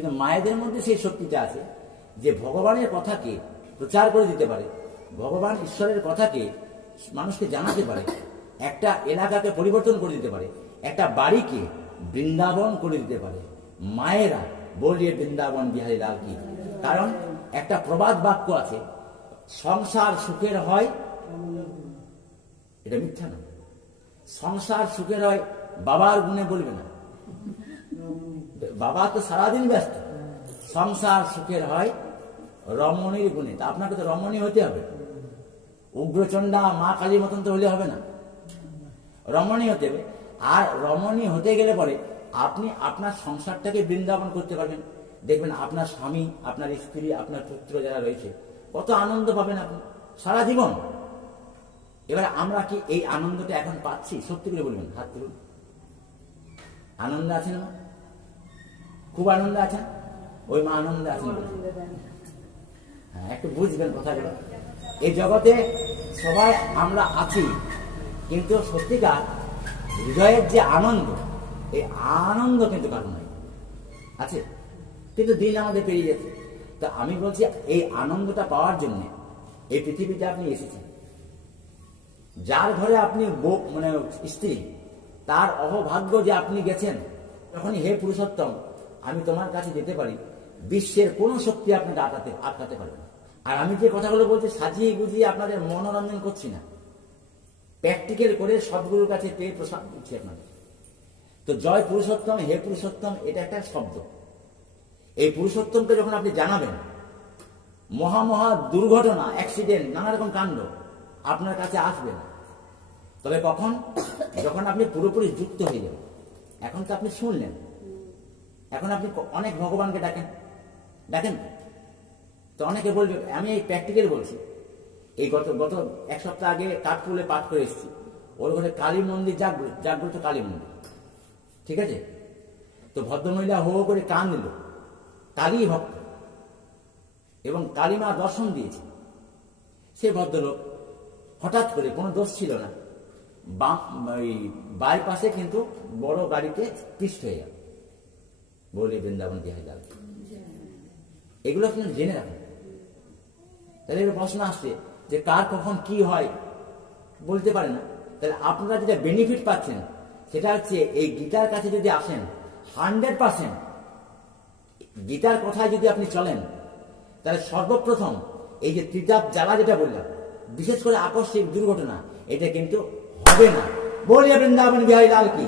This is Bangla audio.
কিন্তু মায়েদের মধ্যে সেই শক্তিটা আছে যে ভগবানের কথাকে প্রচার করে দিতে পারে। ভগবান ঈশ্বরের কথাকে মানুষকে জানাতে পারে। একটা এলাকাকে পরিবর্তন করে দিতে পারে। একটা বাড়িকে বৃন্দাবন করে দিতে পারে। মায়েরা বলিয়ে বৃন্দাবন বিহারী লাল কি? কারণ একটা প্রবাদ বাক্য আছে, সংসার সুখের হয় এটা মিথ্যা না সংসার সুখের হয় বাবার গুণে বলবে না। বাবা তো সারাদিন ব্যস্ত। সংসার সুখের হয়, রমণীর গুণে। তা আপনাকে তো রমণী হতে হবে। উগ্রচণ্ডা মা কালীর মতন তো হলে হবে না। রমণী হতে হবে। আর রমণী হতে গেলে পরে আপনি আপনার সংসারটাকে বৃন্দাবন করতে পারবেন। দেখবেন আপনার স্বামী, আপনার স্ত্রী, আপনার পুত্র যারা রয়েছে, কত আনন্দ পাবেন আপনি। সারা জীবন। এবার আমরা কি এই আনন্দটা এখন পাচ্ছি? সত্যি করে বলবেন, হাত তুলুন। আনন্দ আছে মা খুব আনন্দ আছেন? ওই মা আনন্দ আছেন হ্যাঁ একটু বুঝবেন কথাগুলো। এই জগতে সবাই আমরা আছি কিন্তু সত্যিকার হৃদয়ের যে আনন্দ এই আনন্দ কিন্তু কারণ নয় আছে? কিন্তু দিন আমাদের পেরিয়ে যাচ্ছে। তা আমি বলছি এই আনন্দটা পাওয়ার জন্য এই পৃথিবীতে আপনি এসেছেন। যার ঘরে আপনি মানে স্ত্রী তার অহভাগ্য যে আপনি গেছেন তখনই হে পুরুষোত্তম আমি তোমার কাছে যেতে পারি, বিশ্বের কোন শক্তি আপনাকে আটকাতে আটকাতে পারবে না। আর আমি যে কথাগুলো বলছি, সাজিয়ে গুজিয়ে আপনাদের মনোরঞ্জন করছি না। প্র্যাকটিক্যাল করে সবগুলোর কাছে পেয়ে প্রসাদ দিচ্ছি আপনাদের। তো জয় পুরুষোত্তম, হে পুরুষোত্তম, এটা একটা শব্দ। এই পুরুষোত্তমকে যখন আপনি জানাবেন, মহা মহা দুর্ঘটনা, অ্যাক্সিডেন্ট নানা রকম কাণ্ড আপনার কাছে আসবে না। তবে কখন? যখন আপনি পুরোপুরি যুক্ত হয়ে যাবেন। এখন তো আপনি শুনলেন। এখন আপনি অনেক ভগবানকে ডাকেন। ডাকেন? তো? অনেকে বলবে, আমি এই প্র্যাকটিক্যাল বলছি। এই গত গত এক সপ্তাহ আগে কাঠপুলে পাঠ করে এসেছি। ওর ঘরে কালী মন্দির জাগ্রত জাগ্রত কালী মন্দির। ঠিক আছে? তো ভদ্রমহিলা হো করে কান দিল। কালী ভক্ত। এবং কালীমা দর্শন দিয়েছে। সে ভদ্রলোক হঠাৎ করে, কোনো দোষ ছিল না বাইপাসে কিন্তু বড় গাড়িতে পিষ্ট হয়ে গেল। বলে বৃন্দাবন দেওয়া যাবে এগুলো আপনি জেনে রাখুন। তাহলে এবার প্রশ্ন আসছে যে কার কখন কি হয় বলতে পারে না। তাহলে আপনারা যেটা বেনিফিট পাচ্ছেন, সেটা হচ্ছে এই গীতার কাছে যদি আসেন হান্ড্রেড পার্সেন্ট গীতার কথায় যদি আপনি চলেন, তাহলে সর্বপ্রথম এই যে ত্রিতাপ জ্বালা যেটা বললাম, বিশেষ করে আকস্মিক দুর্ঘটনা, এটা কিন্তু হবে না। বলিয়া বৃন্দাবন বিহারী লাল কি?